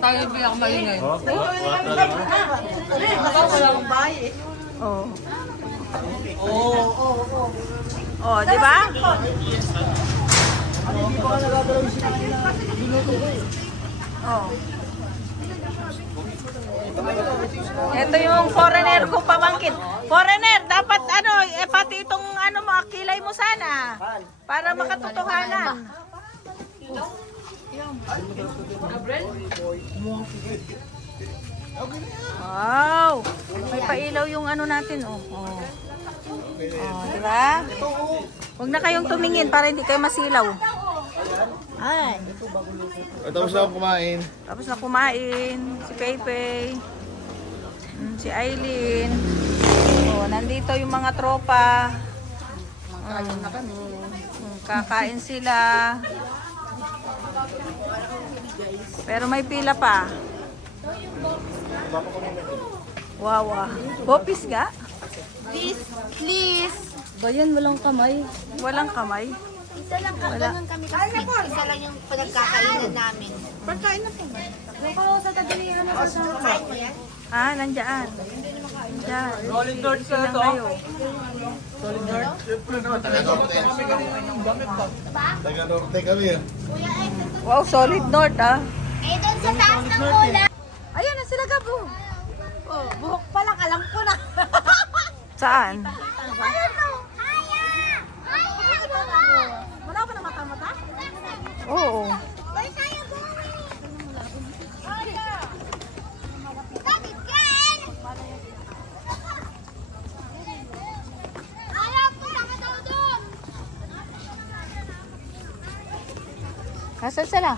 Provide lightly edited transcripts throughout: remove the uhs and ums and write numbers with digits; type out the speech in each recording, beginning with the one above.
Tayo bilang maingay. Oh. Oh, di ba? Oh. Ito yung foreigner ko pamangkin. Foreigner, dapat ano, pati itong ano mo, kilay mo sana. Para makatotohanan. Wow! May pailaw yung ano natin, oh. Oh, di ba? Huwag na kayong tumingin para hindi kayo masilaw. Ay. Tapos na ako kumain. Tapos na kumain. Si Pepe. Si Aileen. Oh, nandito yung mga tropa. Kakain sila. Pero may pila pa. Wow, wow. Bopis ga? Please. Bayan, walang kamay. Walang kamay. Isa lang ganun kami kasi. Isa lang yung pinagkakainan namin. Pagkain na po. Ako sa tagilihan na sa kain mo yan? Ah, nandiyan. Nandiyan. Solid North ka to. Solid North? Siyempre naman, taga-norte. Taga-norte kami. Wow, solid north ah. Eh, doon sa taas ng mula. Ayan na sila Gabo. Oh, buhok pa lang, alam ko na. Saan? Ayun to. Haya! Haya! Wala pa na mata-mata? Oo. Where's Haya going? Haya! Bakit yan? Alam ko, saka daw doon. Nasaan sila?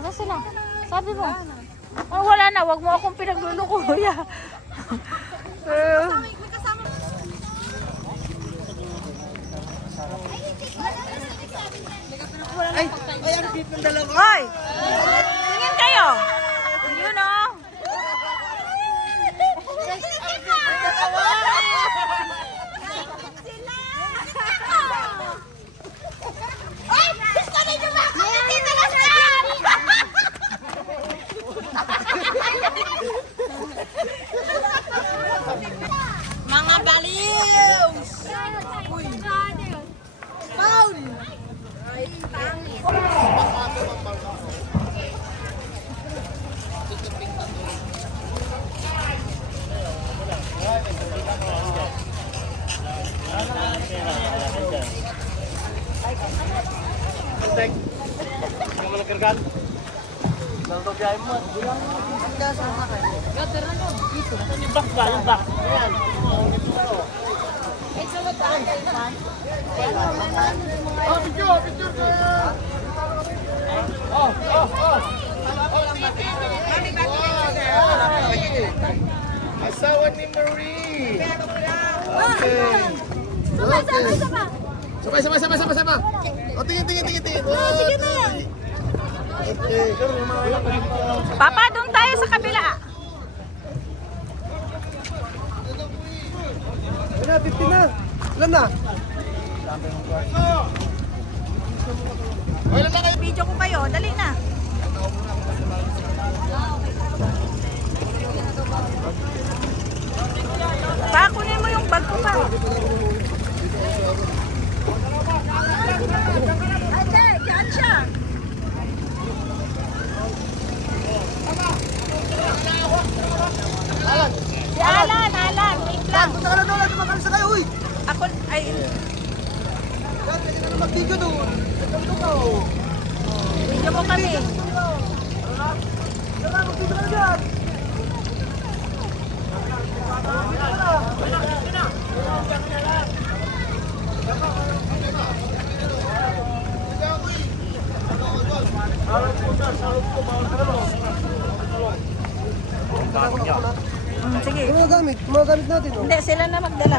Nasaan sila? Sabi mo. Oh, wala na. Wag mo akong pinagluluko, kuya. Ay, ang cute ng dalawa. Hoy! Tingin kayo. Yun oh. Ay! Gusto ninyo ba ako dito na sa mga baliw! Uy! Paul! Ay, pangit. Tek. Hindi mo nagkargan? Nalito biyahe mo. Yung back ba? Yung back. Ayan. Oh, picture! Picture ka! Oh! Asawa ni Marie! Okay. Sama. Oh, tingin. Oh, sige na. Okay. Papa, doon tayo sa kabila. Wala, 50 na. Ilan na? Video ko kayo. Dali na. Pa, kunin mo yung bag ko pa. Ate, dyan siya. Si Alan, wait lang. Punta ka na doon, tumagal sa kayo, uy! Ako, ay, Pwede ka na mag-video doon. Nagkalito ka, oh. video mo kami. Tara, mag-video ka na dyan. Sige. Mga gamit natin, oh. Hindi, sila na magdala.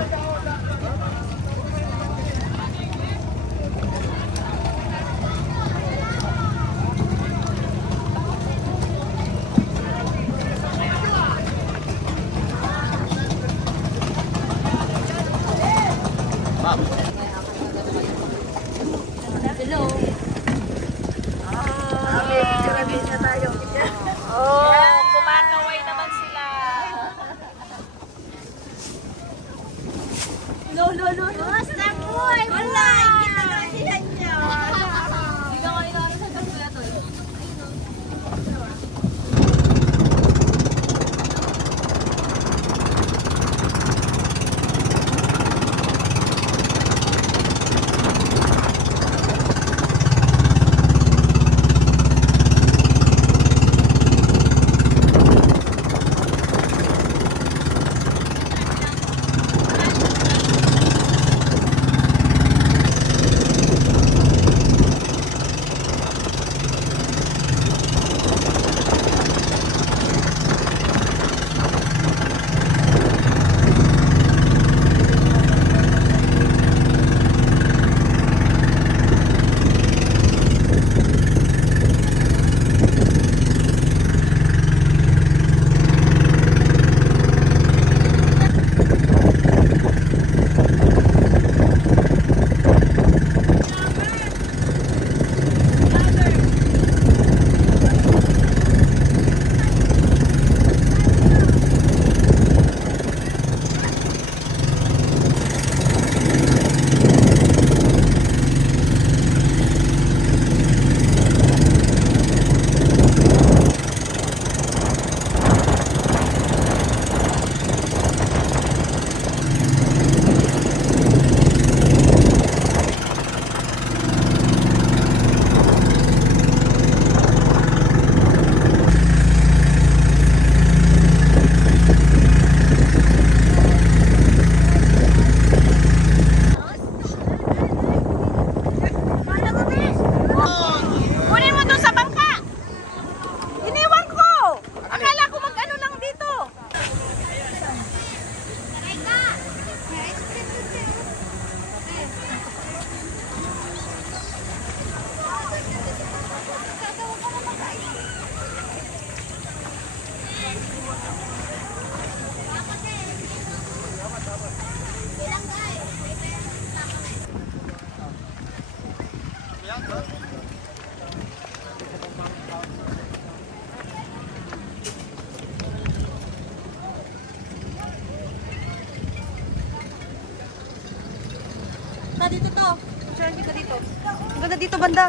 banda dito, banda.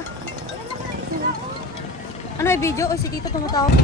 Ano yung video? O si Tito tumatawag.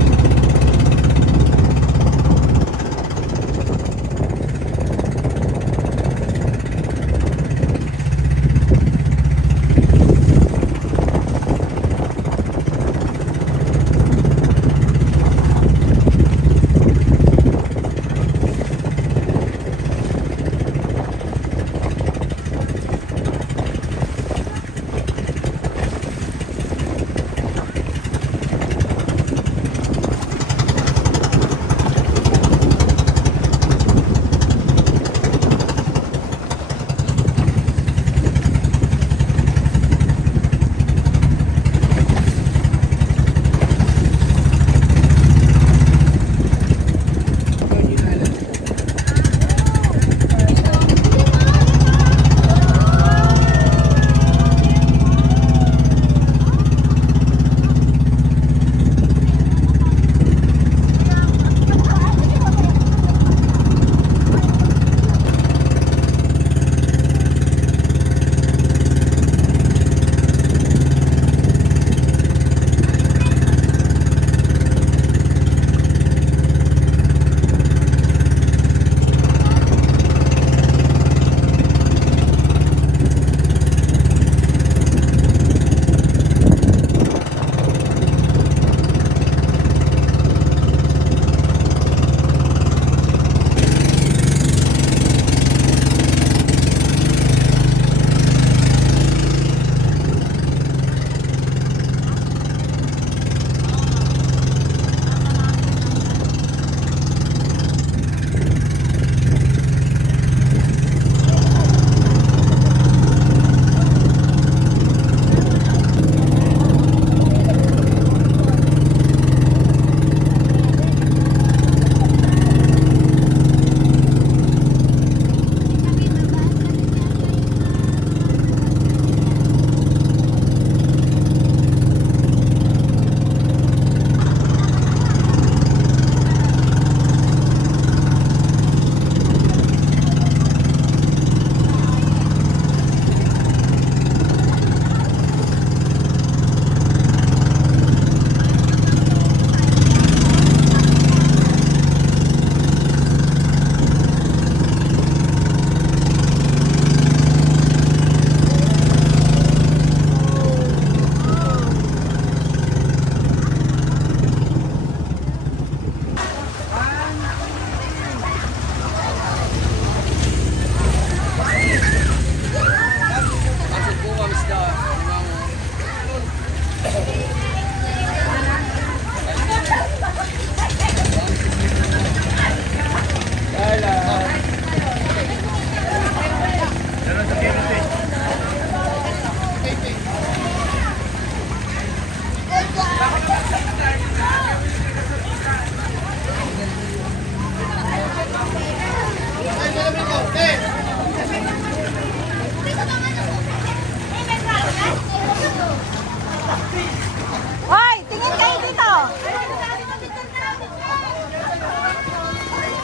Hoy, tingin kayo dito.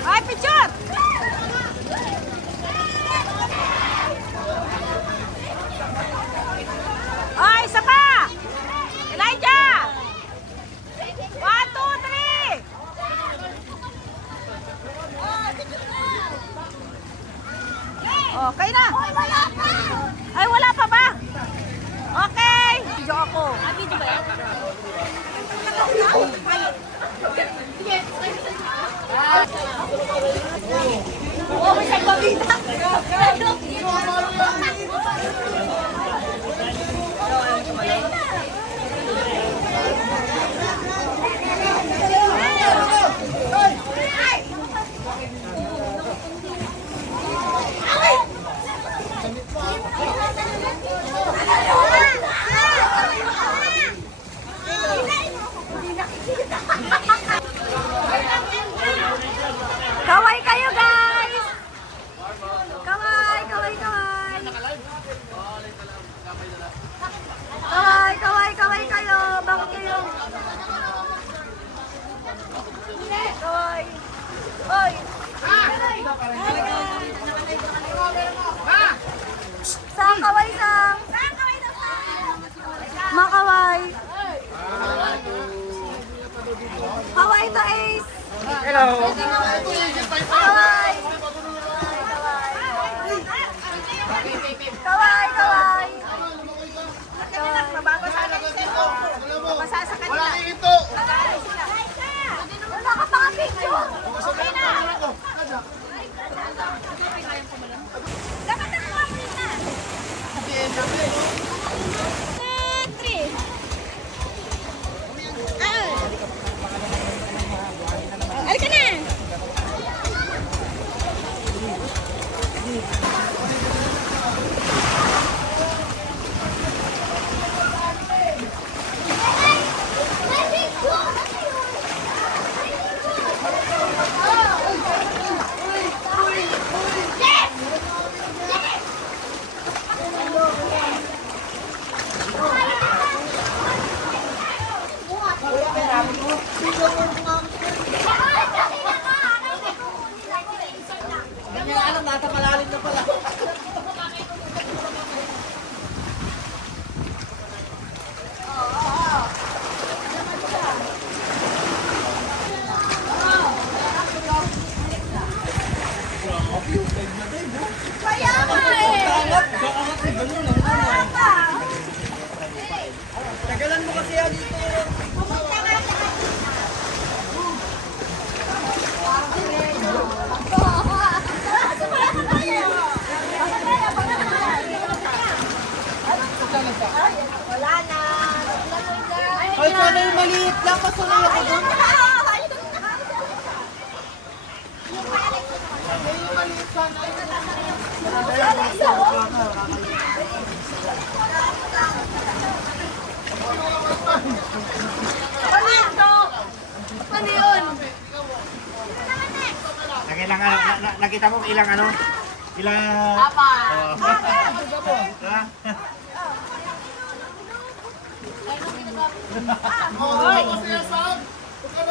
Ay, picture. Ay, isa pa. Elijah. 1, 2, 3. Okay na. Ay, wala pa ba? Okay. Video ako. Video ba yan? Oh, may sagpabita. Kaway kayo, guys! Kaway, kaway, kaway! Hello. Kaway, kaway. Kaway, mabago sa akin. Mabasa sa kanila. Wala kang ito. Wala ka pa nga picture. Okay na. Dapat ang mga na. Three. Alika na. Tagalan mo kasi yan dito. Wala na. Ay, sana yung maliit lang. Pasunay ako doon. Ano yun? Nakilang ano, nakita mo ilang ano? Ilang... Apa? Ha?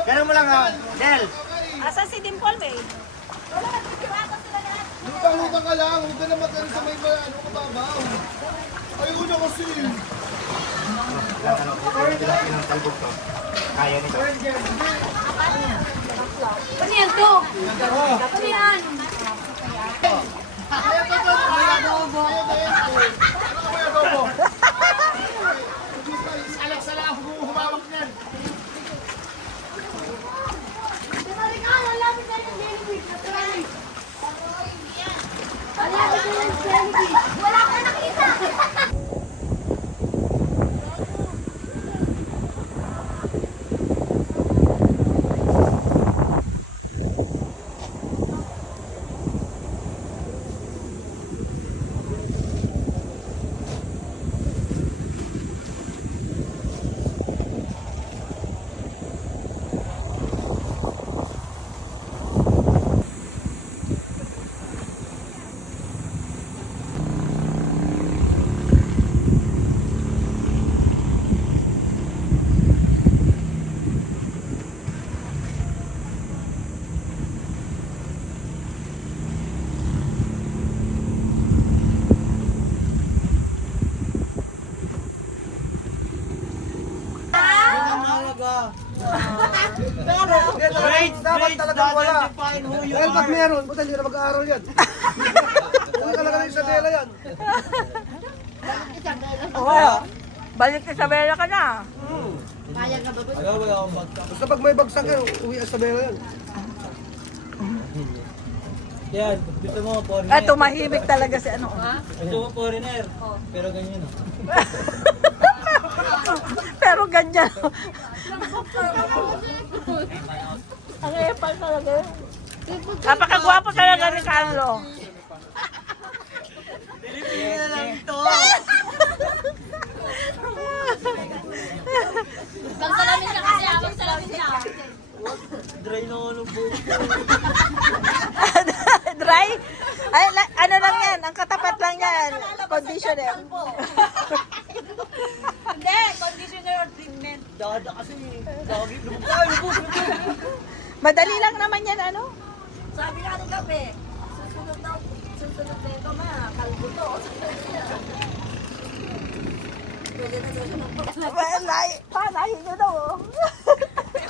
Ganun mo lang ha, Del. Asan si Dimple, May? Lutang-lutang ka lang, huwag ka na mag-ano sa may ano kababaw. Ayoko na kasi. Ilang talbog to. Kaya nito. Ano yan to? Ano yan? Alex, ala ako humawak niyan. Wala ka nakita. Grades talagang wala. Dahil pag meron, buta hindi na mag-aaral yan. Wala talaga na yung Isabela yan. Oo. Balik ni Isabela ka na. Basta pag may bagsak yan, uwi ang Isabela yan. Yan, gusto mo foreigner. At tumahimik talaga si ano. Gusto mo foreigner. Pero ganyan oh. Pero ganyan. Ang epal talaga. Napakagwapo talaga ni Carlo. Pilipina lang ito. Magsalamin ka kasi, magsalamin ka. Dry na ako ng buhok. Dry? Ay, ano lang yan? Ang katapat lang yan. Conditioner. Hindi, conditioner or treatment. Dada kasi. Dagi, lubog. Madali lang naman yan, ano? Sabi nga ni Gabi, susunod na ito ma, kalbo to. Pwede na daw siya Lahi nyo daw, oh.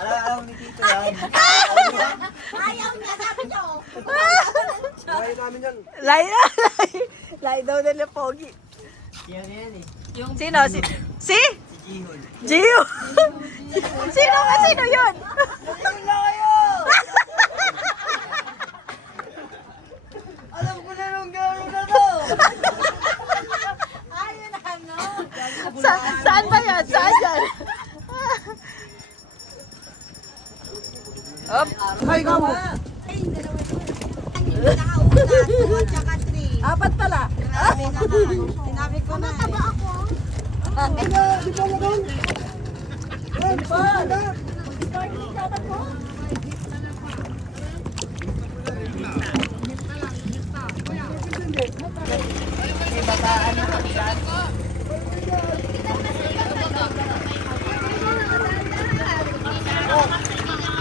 Alam ni Tito yan. Ayaw niya, sabi niyo. Kaya namin yan. Lai daw nila pogi. Yan yan eh. Sino? Si? Gio. Sino ka? Sino yun? Alam ko na nung gano'n na to. Ayun ano. Saan ba yan? Saan yan? Up. Ay, kamo. Ay, dalawa yun. Ang hindi nakauna. 2 tsaka 3. Apat pala. Grabe naman. Sinabi ko na. Mataba ako. Di ba mo doon? Di ba?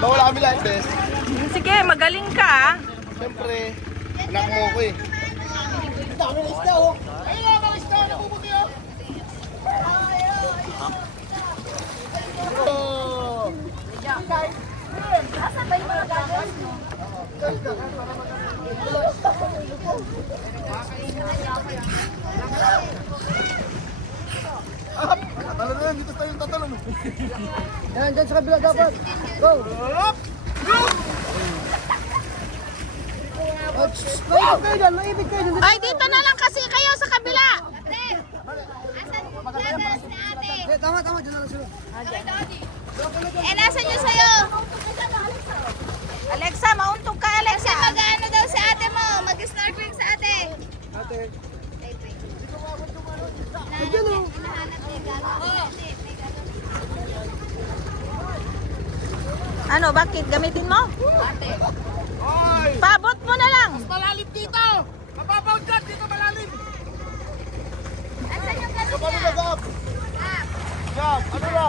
Bawala kami live best. Sige, magaling ka. Ah. Siyempre, anak mo ko eh. Dami na isda oh. Ayun na, mga isda, nabubuti oh. Oh. Asa ba yung mga gagawin mo? Tatalo na yan, dito tayo yung tatalo. Yan, dyan sa kabila dapat. Go. Maibig kayo dyan, maibig kayo dyan. Ay, dito na lang kasi kayo sa kabila. Tama, dyan na lang sila. Nasan yung sayo? Alexa, mauntog ka, Alexa. Mag-ano daw sa ate mo? Mag-snorkeling sa ate. Ate. Nandiyan o. Ano, bakit? Gamitin mo? Paabot mo na lang. Malalim dito! Mababaw dyan, dito malalim! Asan yung gano'n Paano niya? na Gab? Gab, ano na?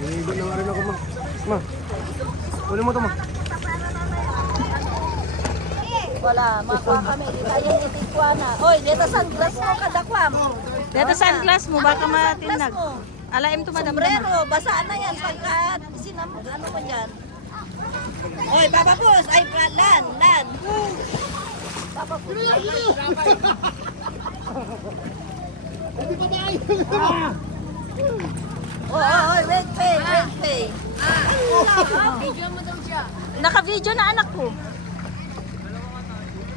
Maibig na nga rin ako, ma. Ma. Uli mo to, ma. Wala, makuha kami. Di tayo itikwana. Oy, dito sunglass mo, kadakwam. Dito sunglass mo, baka matinag. Alaim to, madam. Sombrero, basaan na yan. Pagka sinamog, ano mo dyan? Oy, papapos. Ay, lan. Papapos. Oy, wait pay. Video mo daw siya. Naka-video na anak ko.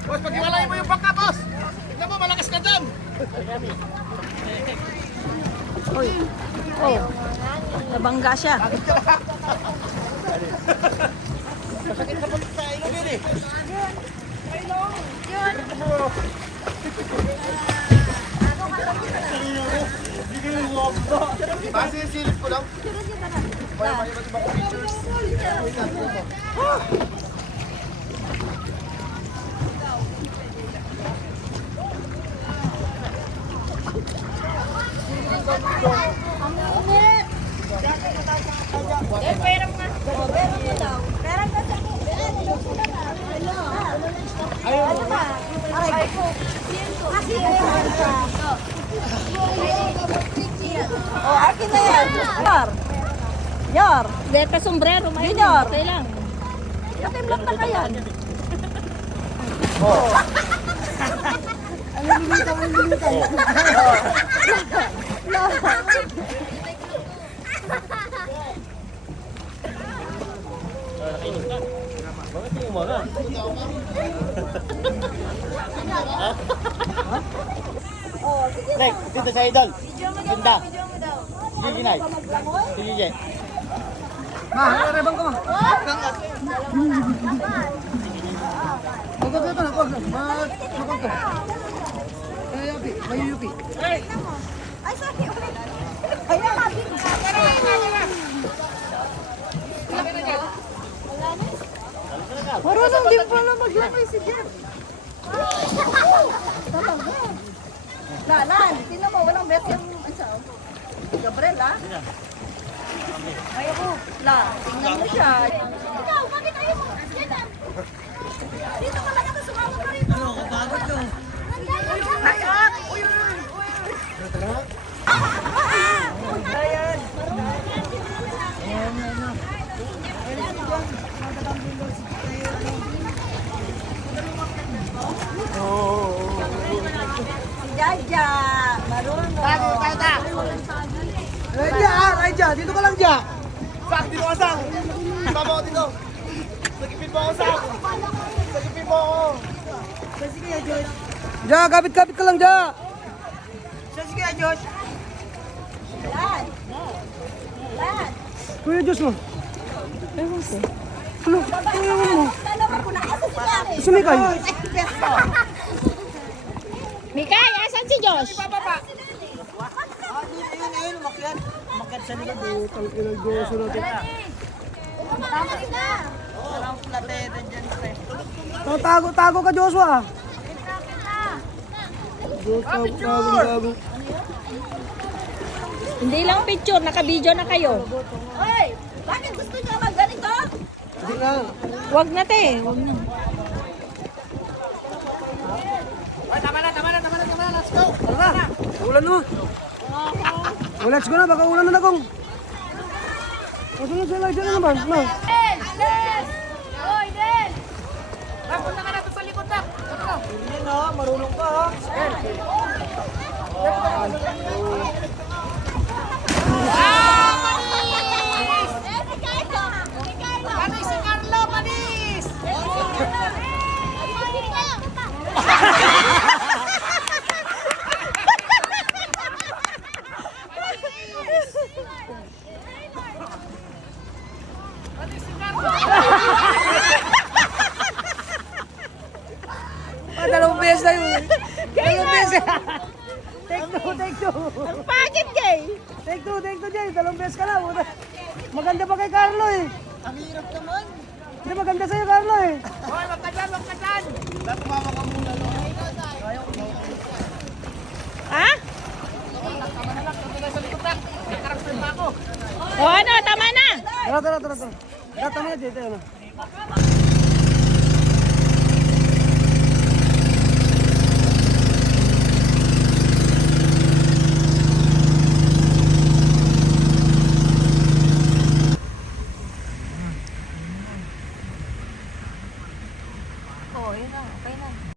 Boss, pag-iwalay mo yung bangka, boss! Tignan mo, malakas ka dyan! Oy. Oh. Nabangga siya. Masakit sa pulit sa ilong yun eh. Base yung silip ko lang. May iba't ibang pictures. Oh, akin na yan. Yor. Dito sombrero, may Yor. Okay lang. Yatim lang na kaya. Nek, dito sa idol. Ganda. Sige, Nay. Sige, Jen. Ma, rebang ka, ma. Magod ito na, wag. Magod to. Yupi, may yupi. Ay, sorry. Ay, nakabing. Marunong din pala maglakay si Jeff. Lalan, tingnan mo, walang bet yung isa. Gabriel, ha? Ay, ako. Tingnan mo siya. Ikaw, bakit ayaw mo? Yan. Dito ka lang ako, sumama ka rito. Ano, kapagod to. Pak, dito ka sang. Sama ko dito. Sagipin mo ako sang. Sagipin mo ako. Ja, kapit-kapit ka lang, Ja. Lan. Lan. Kuya Diyos mo. Ewan ko. Ano? Ewan mo. Dalawa ko na. Asa si Kari? Sumikay. Mikay, asan si Josh? Utang inang Diyos natin. Tago ka, Joshua. Diyos, tago. Hindi lang picture, naka-video na kayo. Oy, bakit gusto niyo magganito? Hindi na. Wag na te, wag na. Tara na. Ulan mo. Oh, let's go na. Baka ulan na kong. O, sunod sila dyan na naman. No. Panis si Carlo, panis! Dalawang beses na yun. Dalawang beses. Take two. Bakit kay? Take two, Jay. Dalawang beses ka na. Maganda pa kay Carlo eh. Ang hirap naman. Hindi, maganda sa'yo, Carlo eh. Hoy, wag ka dyan. Tumama ka muna. Ha? O ano, tama na. Tara. Tama na, Jay. Tayo na. Oh, yun na. Okay na.